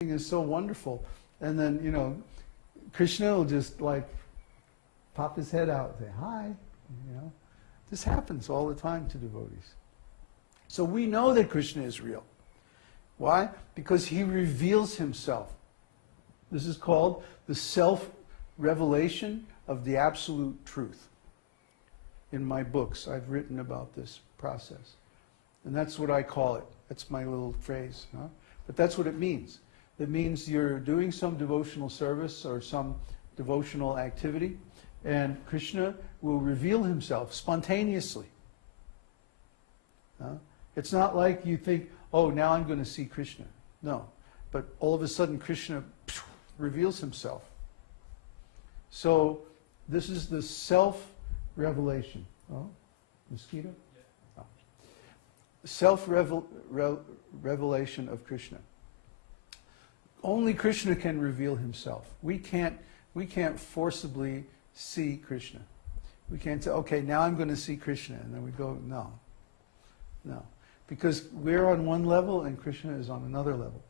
is so wonderful. And then, Krishna will just like pop his head out and say, hi. This happens all the time to devotees. So we know that Krishna is real. Why? Because he reveals himself. This is called the self-revelation of the absolute truth. In my books, I've written about this process. And that's what I call it. That's my little phrase. Huh? But that's what it means. It means you're doing some devotional service or some devotional activity, and Krishna will reveal himself spontaneously. It's not like you think, oh, now I'm going to see Krishna. No. But all of a sudden Krishna reveals himself. So this is the self-revelation. Oh, mosquito? Yeah. Oh. Self-revelation of Krishna. Only Krishna can reveal himself. We can't forcibly see Krishna. We can't say, okay, now I'm going to see Krishna, and then we go, no. Because we're on one level and Krishna is on another level.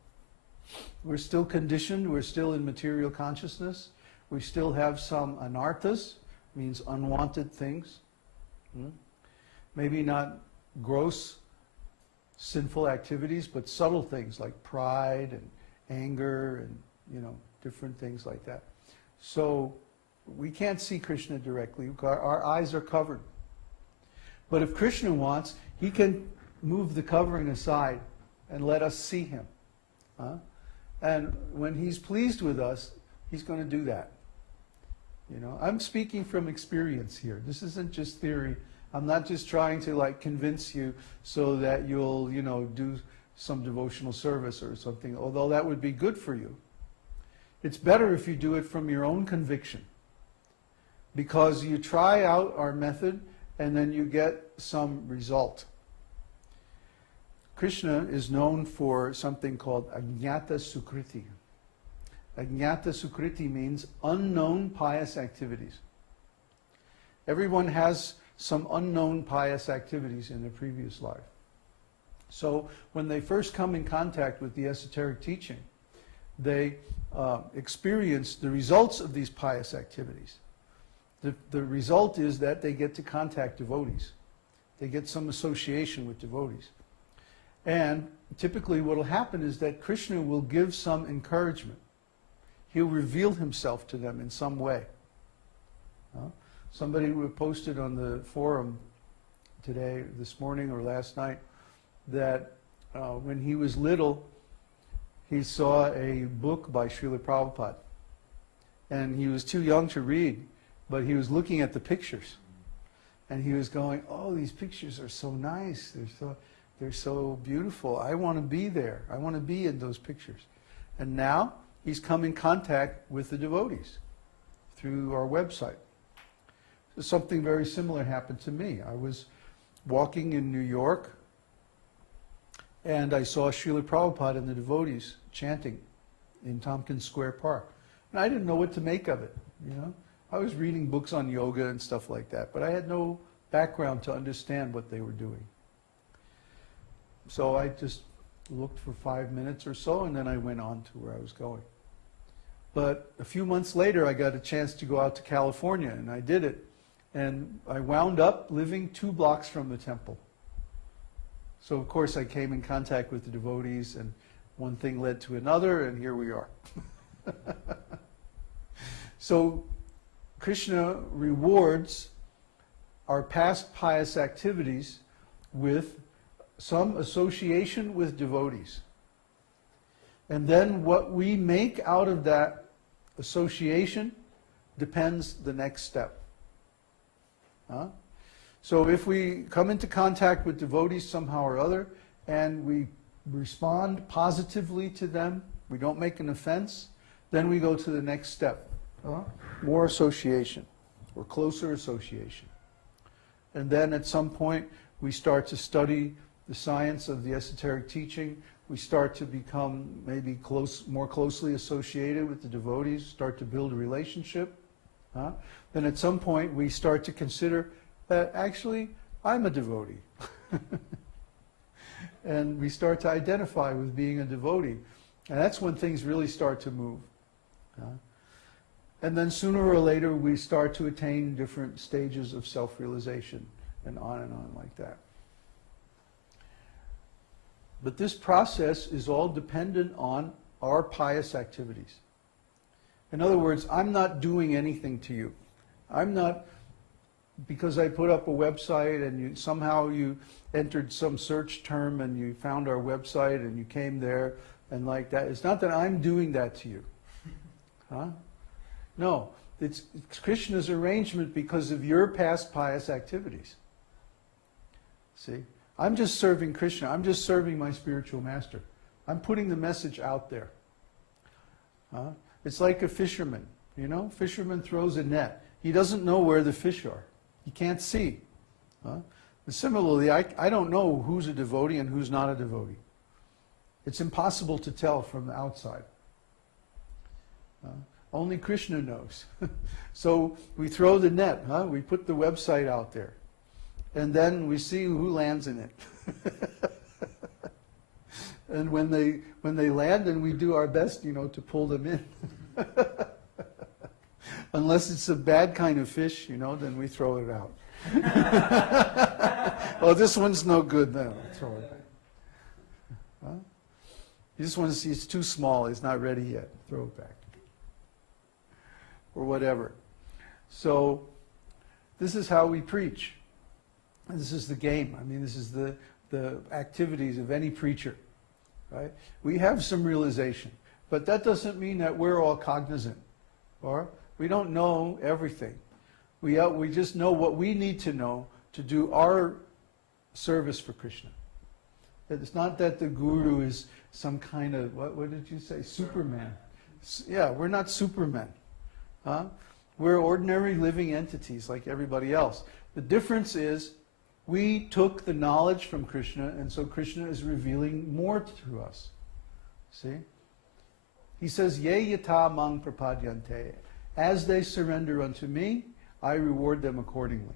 We're still conditioned, we're still in material consciousness, we still have some anarthas, means unwanted things. Maybe not gross sinful activities, but subtle things like pride and anger and different things like that. So we can't see Krishna directly. Our eyes are covered. But if Krishna wants, he can move the covering aside and let us see him. And when he's pleased with us, he's going to do that. I'm speaking from experience here. This isn't just theory. I'm not just trying to convince you so that you'll do some devotional service or something, although that would be good for you. It's better if you do it from your own conviction, because you try out our method and then you get some result. Krishna is known for something called Ajnata-sūkriti. Ajnata-sūkriti means unknown pious activities. Everyone has some unknown pious activities in their previous life. So when they first come in contact with the esoteric teaching, they experience the results of these pious activities. The result is that they get to contact devotees. They get some association with devotees. And typically what will happen is that Krishna will give some encouragement. He'll reveal himself to them in some way. Somebody posted on the forum today, this morning or last night, that when he was little, he saw a book by Srila Prabhupada. And he was too young to read, but he was looking at the pictures. And he was going, oh, these pictures are so nice. They're so beautiful. I want to be there. I want to be in those pictures. And now he's come in contact with the devotees through our website. So something very similar happened to me. I was walking in New York, and I saw Srila Prabhupada and the devotees chanting in Tompkins Square Park. And I didn't know what to make of it, I was reading books on yoga and stuff like that, but I had no background to understand what they were doing. So I just looked for 5 minutes or so, and then I went on to where I was going. But a few months later, I got a chance to go out to California, and I did it. And I wound up living 2 blocks from the temple. So of course I came in contact with the devotees, and one thing led to another, and here we are. So Krishna rewards our past pious activities with some association with devotees. And then what we make out of that association depends the next step. So if we come into contact with devotees somehow or other, and we respond positively to them, we don't make an offense, then we go to the next step. More association, or closer association. And then at some point we start to study the science of the esoteric teaching. We start to become maybe more closely associated with the devotees, start to build a relationship. Then at some point we start to consider that actually I'm a devotee. And we start to identify with being a devotee. And that's when things really start to move. And then sooner or later we start to attain different stages of self-realization and on like that. But this process is all dependent on our pious activities. In other words, I'm not doing anything to you. I'm not, because I put up a website and somehow you entered some search term and you found our website and you came there and like that. It's not that I'm doing that to you. No, it's Krishna's arrangement because of your past pious activities. See? I'm just serving Krishna. I'm just serving my spiritual master. I'm putting the message out there. It's like a fisherman. You know, fisherman throws a net. He doesn't know where the fish are. He can't see. And similarly, I don't know who's a devotee and who's not a devotee. It's impossible to tell from the outside. Only Krishna knows. So we throw the net. We put the website out there. And then we see who lands in it. And when they land, then we do our best, to pull them in. Unless it's a bad kind of fish, then we throw it out. Oh, this one's no good, then throw it back. This one's it's too small, it's not ready yet. Throw it back. Or whatever. So this is how we preach. This is the game. I mean, this is the activities of any preacher, right? We have some realization, but that doesn't mean that we're all cognizant, or we don't know everything. We just know what we need to know to do our service for Krishna. It's not that the guru is some kind of, what did you say, Superman. Yeah, we're not Supermen. We're ordinary living entities like everybody else. The difference is we took the knowledge from Krishna, and so Krishna is revealing more to us. See? He says, Ye yata mang prapadyante. As they surrender unto me, I reward them accordingly.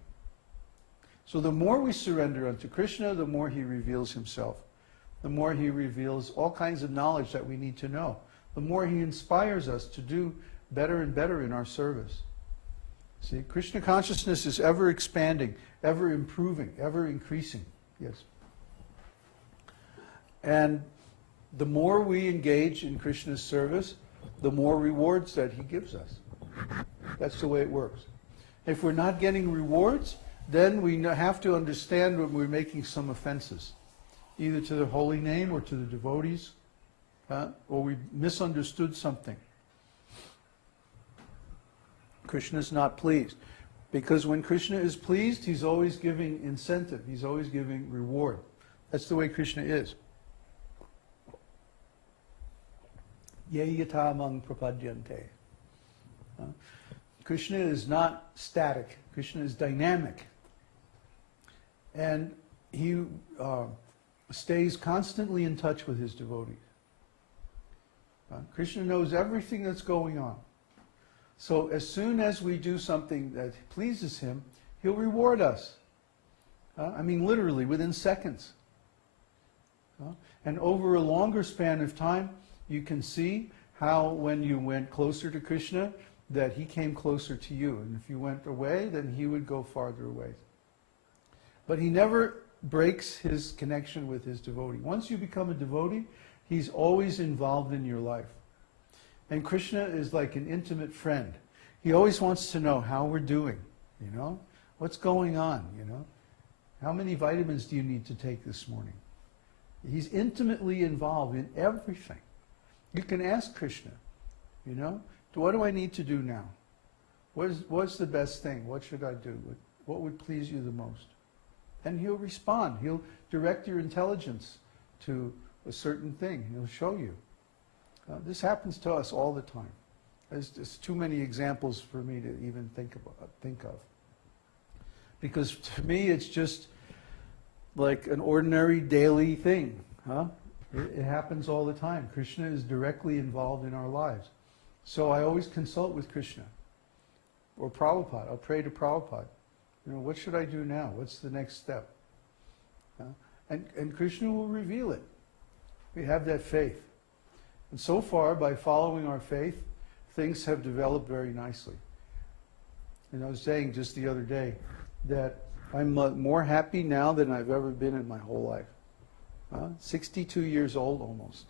So the more we surrender unto Krishna, the more he reveals himself. The more he reveals all kinds of knowledge that we need to know. The more he inspires us to do better and better in our service. See, Krishna consciousness is ever expanding, ever improving, ever increasing. Yes. And the more we engage in Krishna's service, the more rewards that he gives us. That's the way it works. If we're not getting rewards, then we have to understand when we're making some offenses, either to the holy name or to the devotees, or we misunderstood something. Krishna is not pleased. Because when Krishna is pleased, he's always giving incentive. He's always giving reward. That's the way Krishna is. Ye yata mang prapadyante. Krishna is not static. Krishna is dynamic. And he stays constantly in touch with his devotees. Krishna knows everything that's going on. So as soon as we do something that pleases him, he'll reward us. I mean, literally, within seconds. And over a longer span of time, you can see how when you went closer to Krishna, that he came closer to you. And if you went away, then he would go farther away. But he never breaks his connection with his devotee. Once you become a devotee, he's always involved in your life. And Krishna is like an intimate friend. He always wants to know how we're doing, what's going on, How many vitamins do you need to take this morning? He's intimately involved in everything. You can ask Krishna, what do I need to do now? What's the best thing? What should I do? What would please you the most? And he'll respond. He'll direct your intelligence to a certain thing. He'll show you. This happens to us all the time. There's just too many examples for me to even think of. Because to me, it's just like an ordinary daily thing. It happens all the time. Krishna is directly involved in our lives. So I always consult with Krishna. Or Prabhupada. I'll pray to Prabhupada. What should I do now? What's the next step? And Krishna will reveal it. We have that faith. And so far, by following our faith, things have developed very nicely. And I was saying just the other day that I'm more happy now than I've ever been in my whole life. 62 years old almost.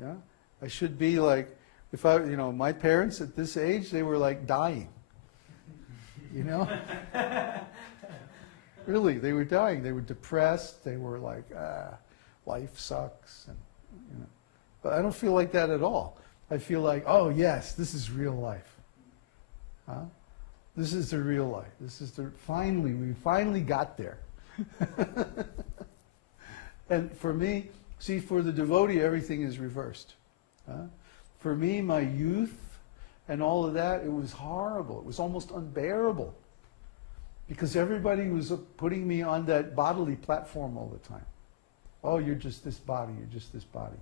Yeah, I should be like, if I, my parents at this age, they were like dying. You know? Really, they were dying. They were depressed. They were like, life sucks. And, But I don't feel like that at all. I feel like, oh yes, this is real life. This is the real life. This is we finally got there. And for me, see, for the devotee, everything is reversed. For me, my youth and all of that, it was horrible. It was almost unbearable. Because everybody was putting me on that bodily platform all the time. Oh, you're just this body, you're just this body.